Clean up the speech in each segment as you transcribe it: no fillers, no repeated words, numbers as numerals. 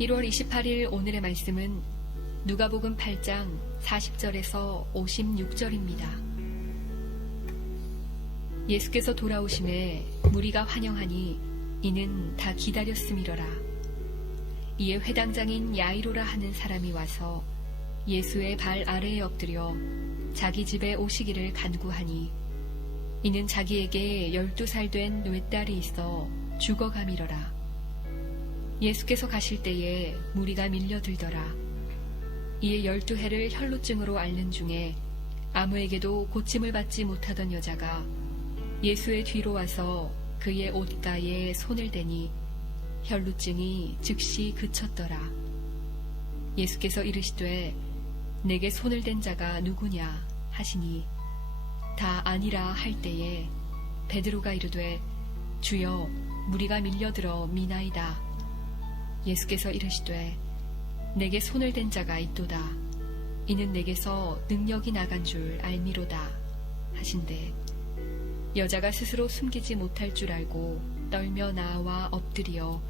1월 28일 오늘의 말씀은 누가복음 8장 40절에서 56절입니다. 예수께서 돌아오심에 무리가 환영하니 이는 다 기다렸음이러라. 이에 회당장인 야이로라 하는 사람이 와서 예수의 발 아래에 엎드려 자기 집에 오시기를 간구하니 이는 자기에게 12살 된 뇌딸이 있어 죽어가미러라. 예수께서 가실 때에 무리가 밀려들더라. 이에 12해를 혈루증으로 앓는 중에 아무에게도 고침을 받지 못하던 여자가 예수의 뒤로 와서 그의 옷가에 손을 대니 혈루증이 즉시 그쳤더라. 예수께서 이르시되 내게 손을 댄 자가 누구냐 하시니 다 아니라 할 때에 베드로가 이르되 주여 무리가 밀려들어 미나이다. 예수께서 이르시되 내게 손을 댄 자가 있도다. 이는 내게서 능력이 나간 줄 알미로다 하신대 여자가 스스로 숨기지 못할 줄 알고 떨며 나와 엎드려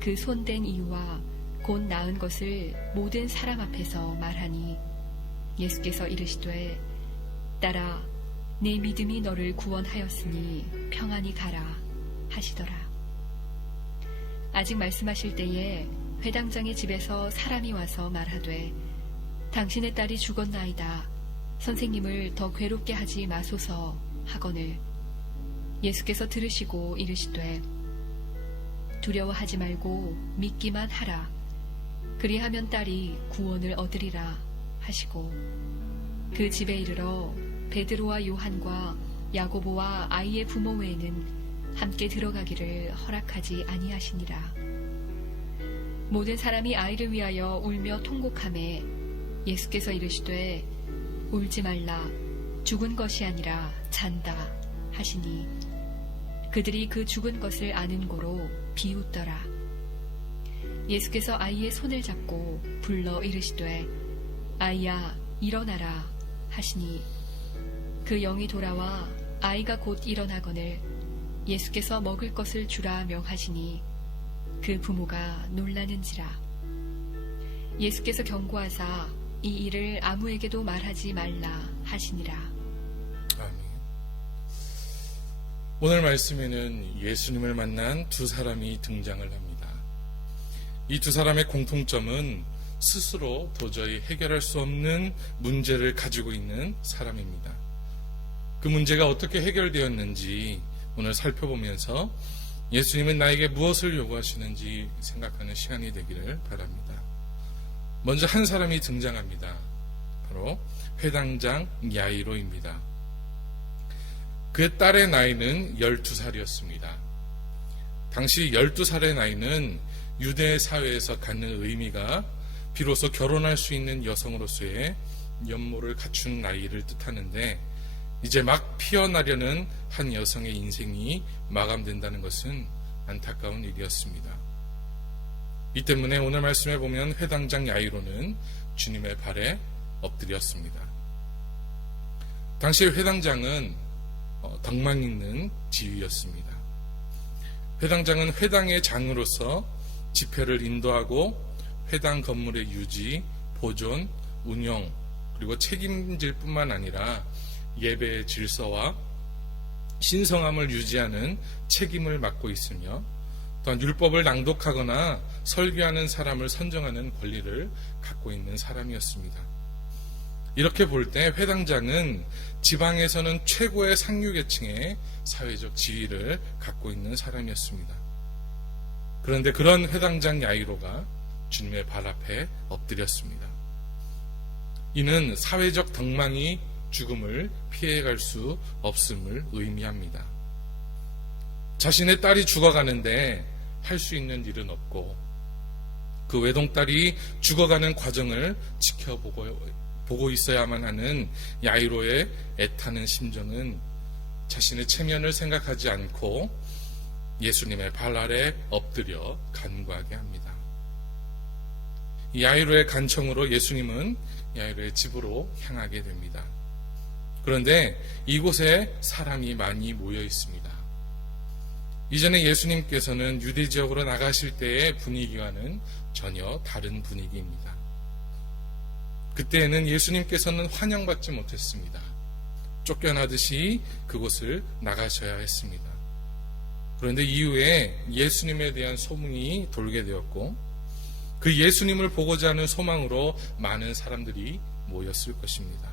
그 손댄 이유와 곧 나은 것을 모든 사람 앞에서 말하니 예수께서 이르시되 딸아 네 믿음이 너를 구원하였으니 평안히 가라 하시더라. 아직 말씀하실 때에 회당장의 집에서 사람이 와서 말하되 당신의 딸이 죽었나이다. 선생님을 더 괴롭게 하지 마소서 하거늘 예수께서 들으시고 이르시되 두려워하지 말고 믿기만 하라. 그리하면 딸이 구원을 얻으리라 하시고 그 집에 이르러 베드로와 요한과 야고보와 아이의 부모 외에는 함께 들어가기를 허락하지 아니하시니라. 모든 사람이 아이를 위하여 울며 통곡하매 예수께서 이르시되 울지 말라. 죽은 것이 아니라 잔다 하시니 그들이 그 죽은 것을 아는 고로 비웃더라. 예수께서 아이의 손을 잡고 불러 이르시되 아이야 일어나라 하시니 그 영이 돌아와 아이가 곧 일어나거늘 예수께서 먹을 것을 주라 명하시니 그 부모가 놀라는지라. 예수께서 경고하사 이 일을 아무에게도 말하지 말라 하시니라. 아멘. 오늘 말씀에는 예수님을 만난 두 사람이 등장을 합니다. 이 두 사람의 공통점은 스스로 도저히 해결할 수 없는 문제를 가지고 있는 사람입니다. 그 문제가 어떻게 해결되었는지 오늘 살펴보면서 예수님은 나에게 무엇을 요구하시는지 생각하는 시간이 되기를 바랍니다. 먼저 한 사람이 등장합니다. 바로 회당장 야이로입니다. 그의 딸의 나이는 12살이었습니다. 당시 12살의 나이는 유대 사회에서 갖는 의미가 비로소 결혼할 수 있는 여성으로서의 연모를 갖춘 나이를 뜻하는데 이제 막 피어나려는 한 여성의 인생이 마감된다는 것은 안타까운 일이었습니다. 이 때문에 오늘 말씀에 보면 회당장 야이로는 주님의 발에 엎드렸습니다. 당시 회당장은 덕망 있는 지위였습니다. 회당장은 회당의 장으로서 집회를 인도하고 회당 건물의 유지, 보존, 운영 그리고 책임질 뿐만 아니라 예배의 질서와 신성함을 유지하는 책임을 맡고 있으며 또한 율법을 낭독하거나 설교하는 사람을 선정하는 권리를 갖고 있는 사람이었습니다. 이렇게 볼 때 회당장은 지방에서는 최고의 상류계층의 사회적 지위를 갖고 있는 사람이었습니다. 그런데 그런 회당장 야이로가 주님의 발 앞에 엎드렸습니다. 이는 사회적 덕망이 죽음을 피해갈 수 없음을 의미합니다. 자신의 딸이 죽어가는데 할 수 있는 일은 없고 그 외동딸이 죽어가는 과정을 지켜보고 있어야만 하는 야이로의 애타는 심정은 자신의 체면을 생각하지 않고 예수님의 발 아래 엎드려 간구하게 합니다. 이 야이로의 간청으로 예수님은 야이로의 집으로 향하게 됩니다. 그런데 이곳에 사람이 많이 모여 있습니다. 이전에 예수님께서는 유대 지역으로 나가실 때의 분위기와는 전혀 다른 분위기입니다. 그때에는 예수님께서는 환영받지 못했습니다. 쫓겨나듯이 그곳을 나가셔야 했습니다. 그런데 이후에 예수님에 대한 소문이 돌게 되었고 그 예수님을 보고자 하는 소망으로 많은 사람들이 모였을 것입니다.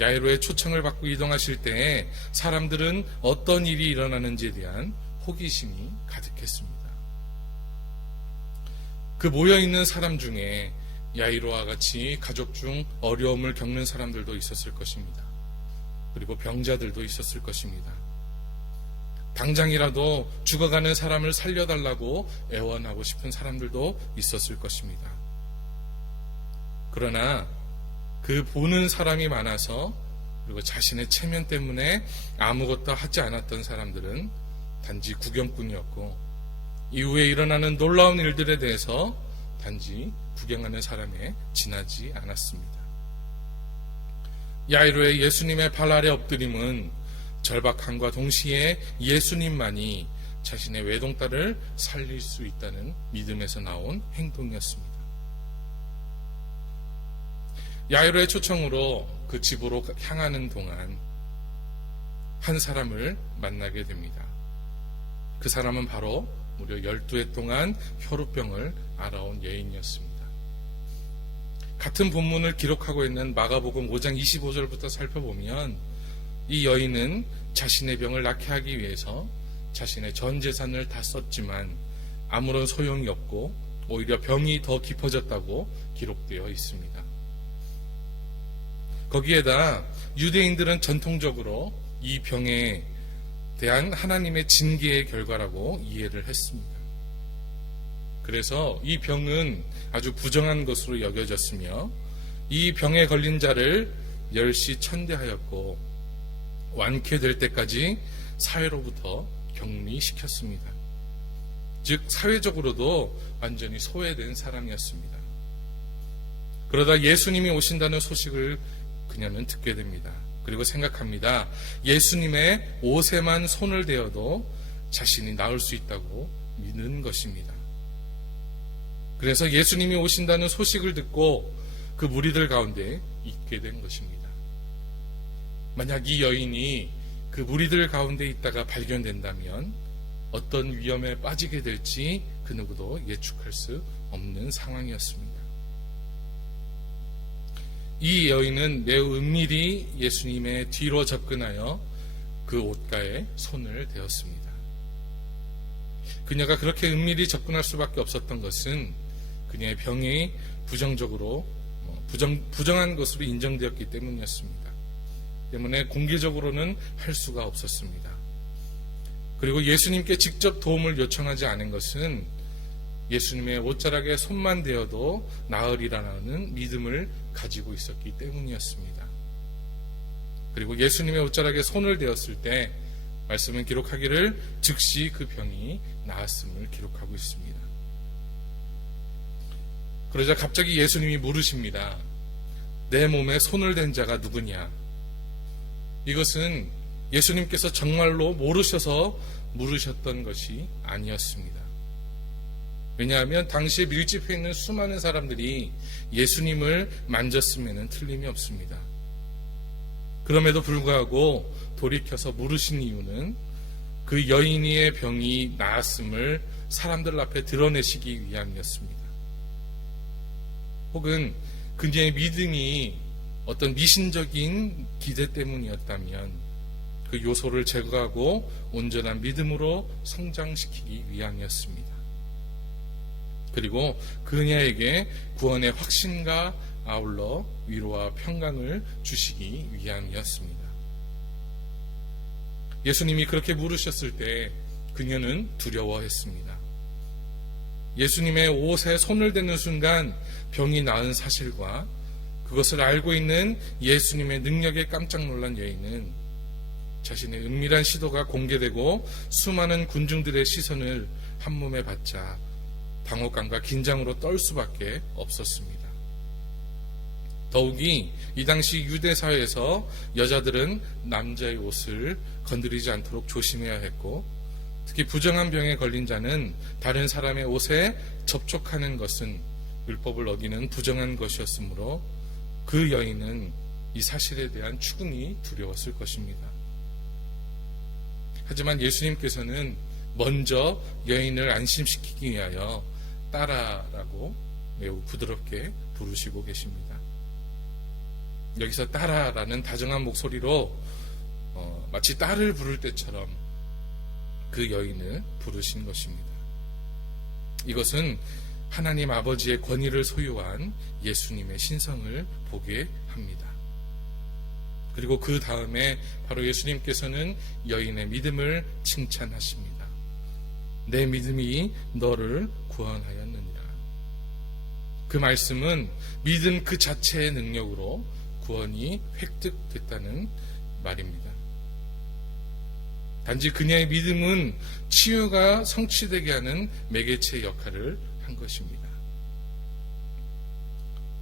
야이로의 초청을 받고 이동하실 때에 사람들은 어떤 일이 일어나는지에 대한 호기심이 가득했습니다. 그 모여있는 사람 중에 야이로와 같이 가족 중 어려움을 겪는 사람들도 있었을 것입니다. 그리고 병자들도 있었을 것입니다. 당장이라도 죽어가는 사람을 살려달라고 애원하고 싶은 사람들도 있었을 것입니다. 그러나 그 보는 사람이 많아서 그리고 자신의 체면 때문에 아무것도 하지 않았던 사람들은 단지 구경꾼이었고 이후에 일어나는 놀라운 일들에 대해서 단지 구경하는 사람에 지나지 않았습니다. 야이로의 예수님의 발 아래 엎드림은 절박함과 동시에 예수님만이 자신의 외동딸을 살릴 수 있다는 믿음에서 나온 행동이었습니다. 야이로의 초청으로 그 집으로 향하는 동안 한 사람을 만나게 됩니다. 그 사람은 바로 무려 12해 동안 혈우병을 앓아온 여인이었습니다. 같은 본문을 기록하고 있는 마가복음 5장 25절부터 살펴보면 이 여인은 자신의 병을 낫게 하기 위해서 자신의 전 재산을 다 썼지만 아무런 소용이 없고 오히려 병이 더 깊어졌다고 기록되어 있습니다. 거기에다 유대인들은 전통적으로 이 병에 대한 하나님의 징계의 결과라고 이해를 했습니다. 그래서 이 병은 아주 부정한 것으로 여겨졌으며 이 병에 걸린 자를 멸시 천대하였고 완쾌될 때까지 사회로부터 격리시켰습니다. 즉 사회적으로도 완전히 소외된 사람이었습니다. 그러다 예수님이 오신다는 소식을 그녀는 듣게 됩니다. 그리고 생각합니다. 예수님의 옷에만 손을 대어도 자신이 나을 수 있다고 믿는 것입니다. 그래서 예수님이 오신다는 소식을 듣고 그 무리들 가운데 있게 된 것입니다. 만약 이 여인이 그 무리들 가운데 있다가 발견된다면 어떤 위험에 빠지게 될지 그 누구도 예측할 수 없는 상황이었습니다. 이 여인은 매우 은밀히 예수님의 뒤로 접근하여 그 옷가에 손을 대었습니다. 그녀가 그렇게 은밀히 접근할 수밖에 없었던 것은 그녀의 병이 부정한 것으로 인정되었기 때문이었습니다. 때문에 공개적으로는 할 수가 없었습니다. 그리고 예수님께 직접 도움을 요청하지 않은 것은 예수님의 옷자락에 손만 대어도 나으리라는 믿음을 가지고 있었기 때문이었습니다. 그리고 예수님의 옷자락에 손을 대었을 때 말씀은 기록하기를 즉시 그 병이 나았음을 기록하고 있습니다. 그러자 갑자기 예수님이 물으십니다. 내 몸에 손을 댄 자가 누구냐? 이것은 예수님께서 정말로 모르셔서 물으셨던 것이 아니었습니다. 왜냐하면 당시에 밀집해 있는 수많은 사람들이 예수님을 만졌음에는 틀림이 없습니다. 그럼에도 불구하고 돌이켜서 물으신 이유는 그 여인의 병이 나았음을 사람들 앞에 드러내시기 위함이었습니다. 혹은 그녀의 믿음이 어떤 미신적인 기대 때문이었다면 그 요소를 제거하고 온전한 믿음으로 성장시키기 위함이었습니다. 그리고 그녀에게 구원의 확신과 아울러 위로와 평강을 주시기 위함이었습니다. 예수님이 그렇게 물으셨을 때 그녀는 두려워했습니다. 예수님의 옷에 손을 대는 순간 병이 나은 사실과 그것을 알고 있는 예수님의 능력에 깜짝 놀란 여인은 자신의 은밀한 시도가 공개되고 수많은 군중들의 시선을 한몸에 받자 당혹감과 긴장으로 떨 수밖에 없었습니다. 더욱이 이 당시 유대 사회에서 여자들은 남자의 옷을 건드리지 않도록 조심해야 했고 특히 부정한 병에 걸린 자는 다른 사람의 옷에 접촉하는 것은 율법을 어기는 부정한 것이었으므로 그 여인은 이 사실에 대한 추궁이 두려웠을 것입니다. 하지만 예수님께서는 먼저 여인을 안심시키기 위하여 딸아라고 매우 부드럽게 부르시고 계십니다. 여기서 딸아라는 다정한 목소리로 마치 딸을 부를 때처럼 그 여인을 부르신 것입니다. 이것은 하나님 아버지의 권위를 소유한 예수님의 신성을 보게 합니다. 그리고 그 다음에 바로 예수님께서는 여인의 믿음을 칭찬하십니다. 내 믿음이 너를 구원하였느니라. 그 말씀은 믿음 그 자체의 능력으로 구원이 획득됐다는 말입니다. 단지 그녀의 믿음은 치유가 성취되게 하는 매개체 역할을 한 것입니다.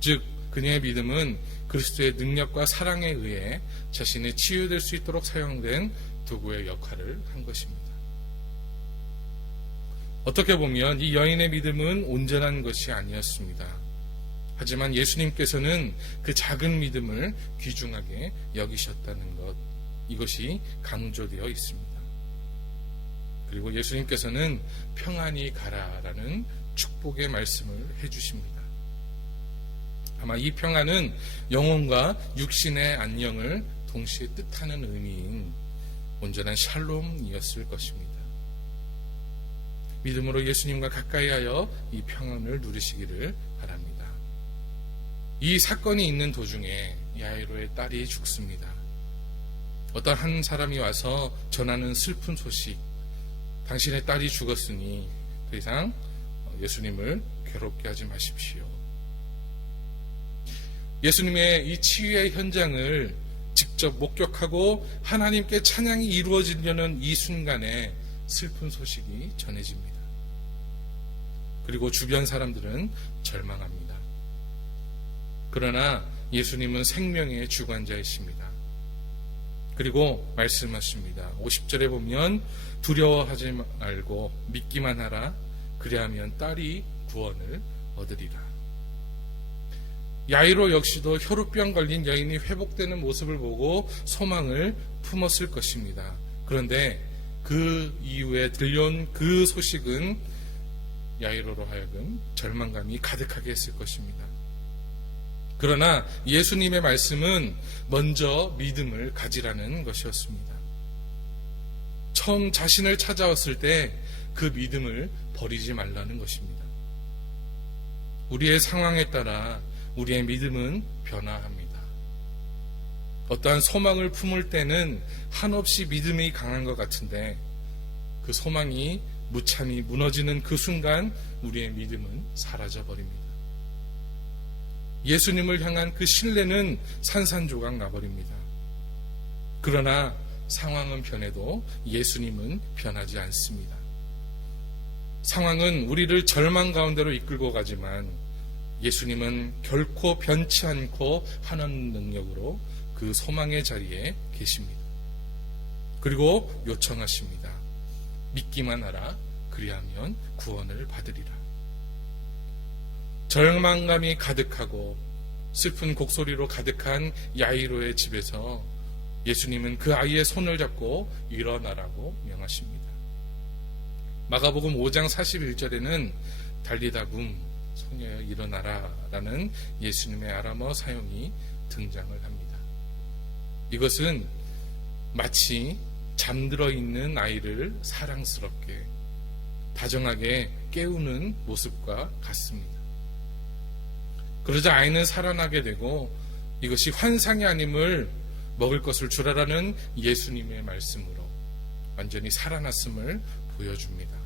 즉 그녀의 믿음은 그리스도의 능력과 사랑에 의해 자신이 치유될 수 있도록 사용된 도구의 역할을 한 것입니다. 어떻게 보면 이 여인의 믿음은 온전한 것이 아니었습니다. 하지만 예수님께서는 그 작은 믿음을 귀중하게 여기셨다는 것, 이것이 강조되어 있습니다. 그리고 예수님께서는 평안히 가라라는 축복의 말씀을 해주십니다. 아마 이 평안은 영혼과 육신의 안녕을 동시에 뜻하는 의미인 온전한 샬롬이었을 것입니다. 믿음으로 예수님과 가까이하여 이 평안을 누리시기를 바랍니다. 이 사건이 있는 도중에 야이로의 딸이 죽습니다. 어떤 한 사람이 와서 전하는 슬픈 소식, 당신의 딸이 죽었으니 더 이상 예수님을 괴롭게 하지 마십시오. 예수님의 이 치유의 현장을 직접 목격하고 하나님께 찬양이 이루어지려는 이 순간에 슬픈 소식이 전해집니다. 그리고 주변 사람들은 절망합니다. 그러나 예수님은 생명의 주관자이십니다. 그리고 말씀하십니다. 50절에 보면 두려워하지 말고 믿기만 하라. 그리하면 딸이 구원을 얻으리라. 야이로 역시도 혈우병 걸린 여인이 회복되는 모습을 보고 소망을 품었을 것입니다. 그런데 그 이후에 들려온 그 소식은 야이로로 하여금 절망감이 가득하게 했을 것입니다. 그러나 예수님의 말씀은 먼저 믿음을 가지라는 것이었습니다. 처음 자신을 찾아왔을 때 그 믿음을 버리지 말라는 것입니다. 우리의 상황에 따라 우리의 믿음은 변화합니다. 어떠한 소망을 품을 때는 한없이 믿음이 강한 것 같은데 그 소망이 무참히 무너지는 그 순간 우리의 믿음은 사라져버립니다. 예수님을 향한 그 신뢰는 산산조각 나버립니다. 그러나 상황은 변해도 예수님은 변하지 않습니다. 상황은 우리를 절망 가운데로 이끌고 가지만 예수님은 결코 변치 않고 하나님 능력으로 그 소망의 자리에 계십니다. 그리고 요청하십니다. 믿기만 하라. 그리하면 구원을 받으리라. 절망감이 가득하고 슬픈 곡소리로 가득한 야이로의 집에서 예수님은 그 아이의 손을 잡고 일어나라고 명하십니다. 마가복음 5장 41절에는 달리다굼 소녀여 일어나라 라는 예수님의 아람어 사용이 등장을 합니다. 이것은 마치 잠들어 있는 아이를 사랑스럽게 다정하게 깨우는 모습과 같습니다. 그러자 아이는 살아나게 되고 이것이 환상이 아님을 먹을 것을 주라라는 예수님의 말씀으로 완전히 살아났음을 보여줍니다.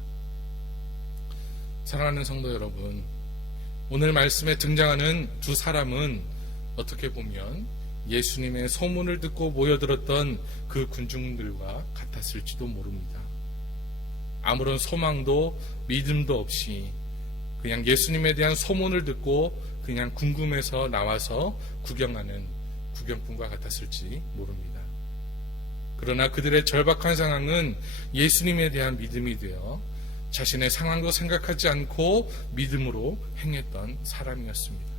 사랑하는 성도 여러분, 오늘 말씀에 등장하는 두 사람은 어떻게 보면 예수님의 소문을 듣고 모여들었던 그 군중들과 같았을지도 모릅니다. 아무런 소망도 믿음도 없이 그냥 예수님에 대한 소문을 듣고 그냥 궁금해서 나와서 구경하는 구경꾼과 같았을지 모릅니다. 그러나 그들의 절박한 상황은 예수님에 대한 믿음이 되어 자신의 상황도 생각하지 않고 믿음으로 행했던 사람이었습니다.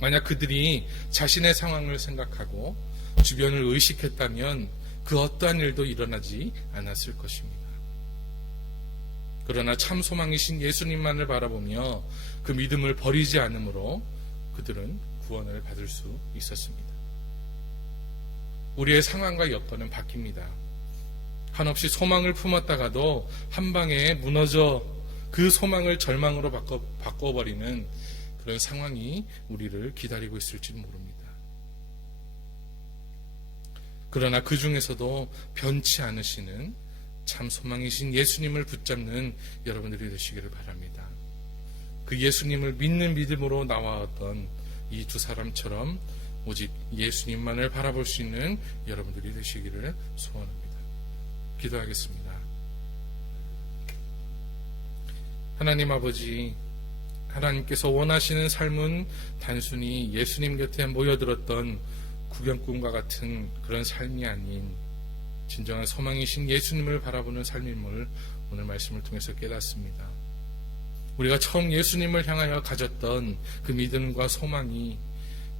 만약 그들이 자신의 상황을 생각하고 주변을 의식했다면 그 어떠한 일도 일어나지 않았을 것입니다. 그러나 참 소망이신 예수님만을 바라보며 그 믿음을 버리지 않으므로 그들은 구원을 받을 수 있었습니다. 우리의 상황과 여건은 바뀝니다. 한없이 소망을 품었다가도 한 방에 무너져 그 소망을 절망으로 바꿔버리는 그런 상황이 우리를 기다리고 있을지는 모릅니다. 그러나 그 중에서도 변치 않으시는 참 소망이신 예수님을 붙잡는 여러분들이 되시기를 바랍니다. 그 예수님을 믿는 믿음으로 나와왔던 이 두 사람처럼 오직 예수님만을 바라볼 수 있는 여러분들이 되시기를 소원합니다. 기도하겠습니다. 하나님 아버지, 하나님께서 원하시는 삶은 단순히 예수님 곁에 모여들었던 구경꾼과 같은 그런 삶이 아닌 진정한 소망이신 예수님을 바라보는 삶임을 오늘 말씀을 통해서 깨닫습니다. 우리가 처음 예수님을 향하여 가졌던 그 믿음과 소망이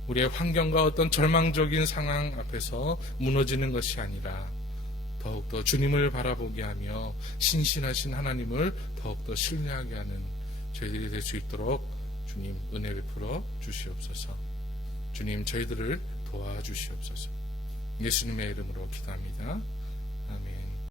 우리의 환경과 어떤 절망적인 상황 앞에서 무너지는 것이 아니라 더욱더 주님을 바라보게 하며 신실하신 하나님을 더욱더 신뢰하게 하는 저희들이 될 수 있도록 주님 은혜 베풀어 주시옵소서. 주님 저희들을 도와주시옵소서. 예수님의 이름으로 기도합니다. 아멘.